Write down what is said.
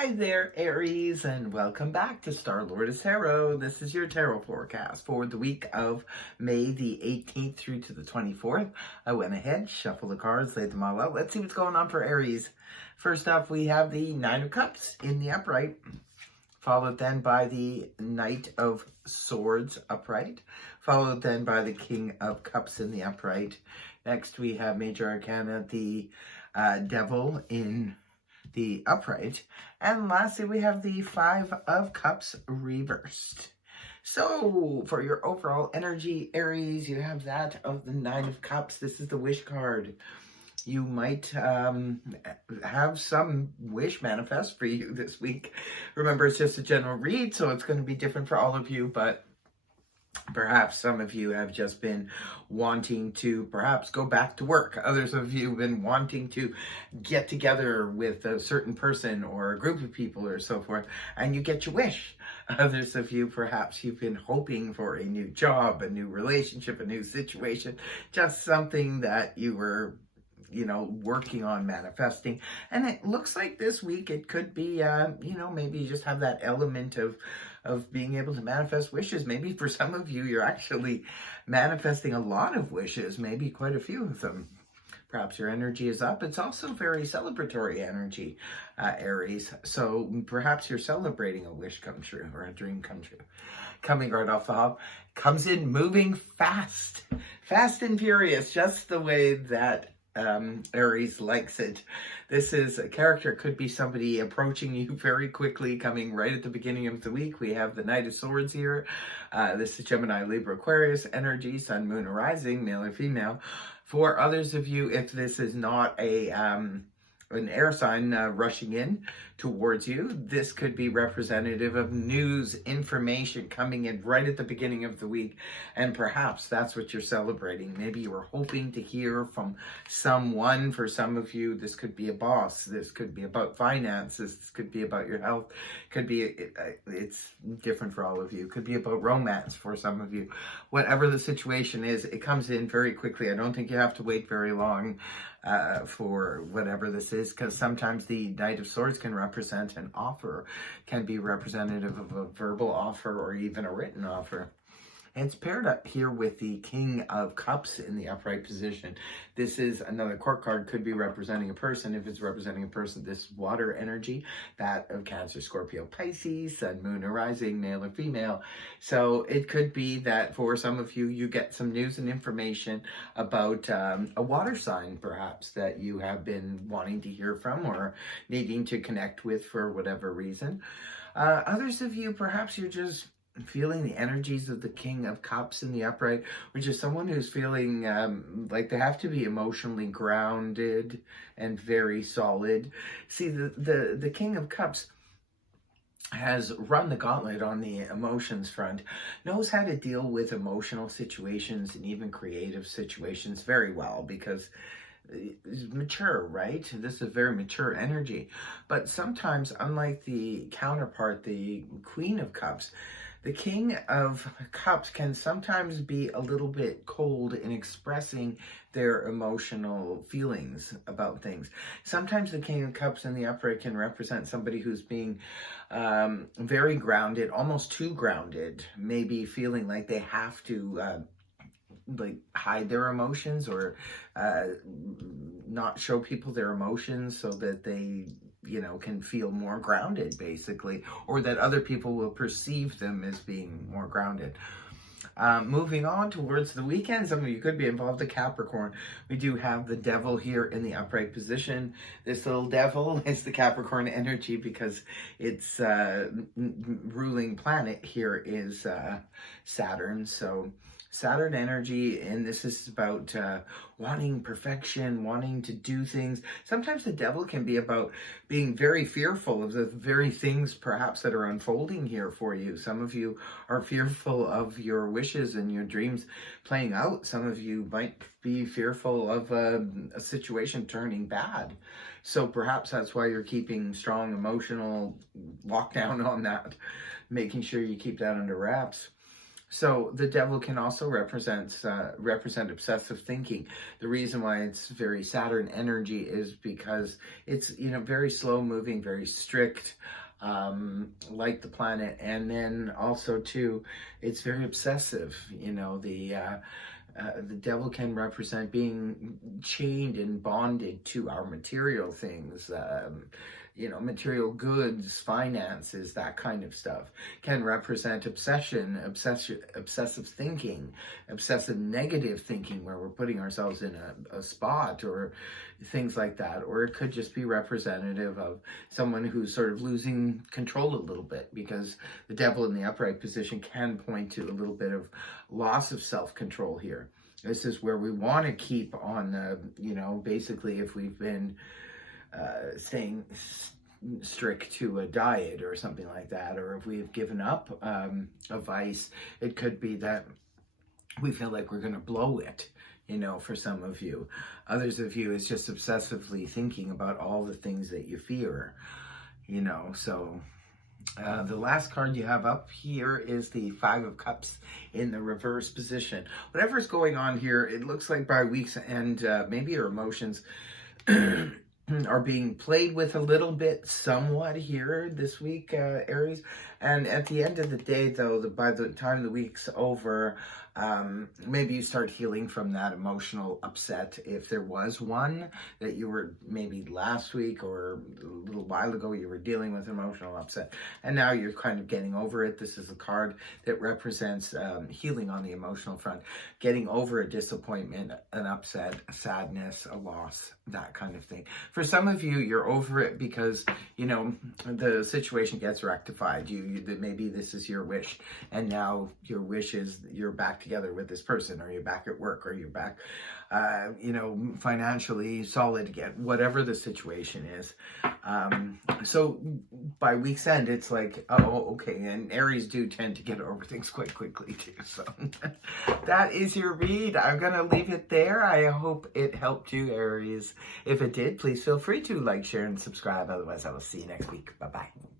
Hi there, Aries, and welcome back to Star Lord Tarot. This is your tarot forecast for the week of May the 18th through to the 24th. I went ahead, shuffled the cards, laid them all out. Let's see what's going on for Aries. First up, we have the Nine of Cups in the upright, followed then by the Knight of Swords upright, followed then by the King of Cups in the upright. Next, we have Major Arcana, the Devil in the upright, and lastly we have the Five of Cups reversed. So for your overall energy, Aries, you have that of the Nine of Cups. This is the wish card. You might have some wish manifest for you this week. Remember, it's just a general read, so it's going to be different for all of you, but perhaps some of you have just been wanting to perhaps go back to work. Others of you have been wanting to get together with a certain person or a group of people or so forth, and you get your wish. Others of you, perhaps you've been hoping for a new job, a new relationship, a new situation, just something that you were working on manifesting. And it looks like this week it could be, maybe you just have that element of being able to manifest wishes. Maybe for some of you, you're actually manifesting a lot of wishes, maybe quite a few of them. Perhaps your energy is up. It's also very celebratory energy, Aries. So perhaps you're celebrating a wish come true or a dream come true. Coming right off the hop, comes in moving fast and furious, just the way that Aries likes it. This is a character, could be somebody approaching you very quickly, coming right at the beginning of the week. We have the Knight of Swords here. This is Gemini, Libra, Aquarius energy, Sun, Moon, or Rising, male or female. For others of you, if this is not an air sign rushing in towards you, this could be representative of news, information coming in right at the beginning of the week, and perhaps that's what you're celebrating. Maybe you were hoping to hear from someone. For some of you, this could be a boss, this could be about finances, this could be about your health, could be, it's different for all of you, could be about romance for some of you. Whatever the situation is, it comes in very quickly. I don't think you have to wait very long for whatever this is, because sometimes the Knight of Swords can represent an offer, can be representative of a verbal offer or even a written offer. And it's paired up here with the King of Cups in the upright position. This is another court card, could be representing a person. If it's representing a person, this water energy, that of Cancer, Scorpio, Pisces, Sun, Moon, or Rising, male or female. So it could be that for some of you, you get some news and information about a water sign, perhaps, that you have been wanting to hear from or needing to connect with for whatever reason. Others of you, perhaps you're just feeling the energies of the King of Cups in the upright, which is someone who's feeling like they have to be emotionally grounded and very solid. See, the King of Cups has run the gauntlet on the emotions front, knows how to deal with emotional situations and even creative situations very well, because is mature, right? This is very mature energy. But sometimes, unlike the counterpart, the Queen of Cups, the King of Cups can sometimes be a little bit cold in expressing their emotional feelings about things. Sometimes the King of Cups in the upright can represent somebody who's being very grounded, almost too grounded, maybe feeling like they have to hide their emotions or not show people their emotions so that they can feel more grounded, basically, or that other people will perceive them as being more grounded. Moving on towards the weekend, some of you could be involved in Capricorn. We do have the Devil here in the upright position. This little devil is the Capricorn energy because its ruling planet here is Saturn. So Saturn energy, and this is about wanting perfection, wanting to do things. Sometimes the devil can be about being very fearful of the very things perhaps that are unfolding here for you. Some of you are fearful of your wishes and your dreams playing out. Some of you might be fearful of a situation turning bad. So perhaps that's why you're keeping strong emotional lockdown on that, making sure you keep that under wraps. So the devil can also represent obsessive thinking. The reason why it's very Saturn energy is because it's, very slow moving, very strict, like the planet, and then also too, it's very obsessive. The devil can represent being chained and bonded to our material things, material goods, finances, that kind of stuff. Can represent obsessive thinking, obsessive negative thinking, where we're putting ourselves in a spot or things like that. Or it could just be representative of someone who's sort of losing control a little bit, because the devil in the upright position can point to a little bit of loss of self-control here. This is where we want to keep on, basically if we've been staying strict to a diet or something like that, or if we've given up a vice, it could be that we feel like we're going to blow it, for some of you. Others of you, it's just obsessively thinking about all the things that you fear, so... the last card you have up here is the Five of Cups in the reverse position. Whatever's going on here, it looks like by week's end, maybe your emotions are being played with a little bit, somewhat here this week, Aries. And at the end of the day, though, by the time the week's over, maybe you start healing from that emotional upset. If there was one that you were maybe last week or a little while ago, you were dealing with emotional upset, and now you're kind of getting over it. This is a card that represents healing on the emotional front, getting over a disappointment, an upset, a sadness, a loss, that kind of thing. For some of you, you're over it because, the situation gets rectified. Maybe this is your wish, and now your wish is you're back together with this person, or you're back at work, or you're back, financially solid again, whatever the situation is. So by week's end, it's like, oh, okay. And Aries do tend to get over things quite quickly too. So that is your read. I'm going to leave it there. I hope it helped you, Aries. If it did, please feel free to like, share, and subscribe. Otherwise, I will see you next week. Bye-bye.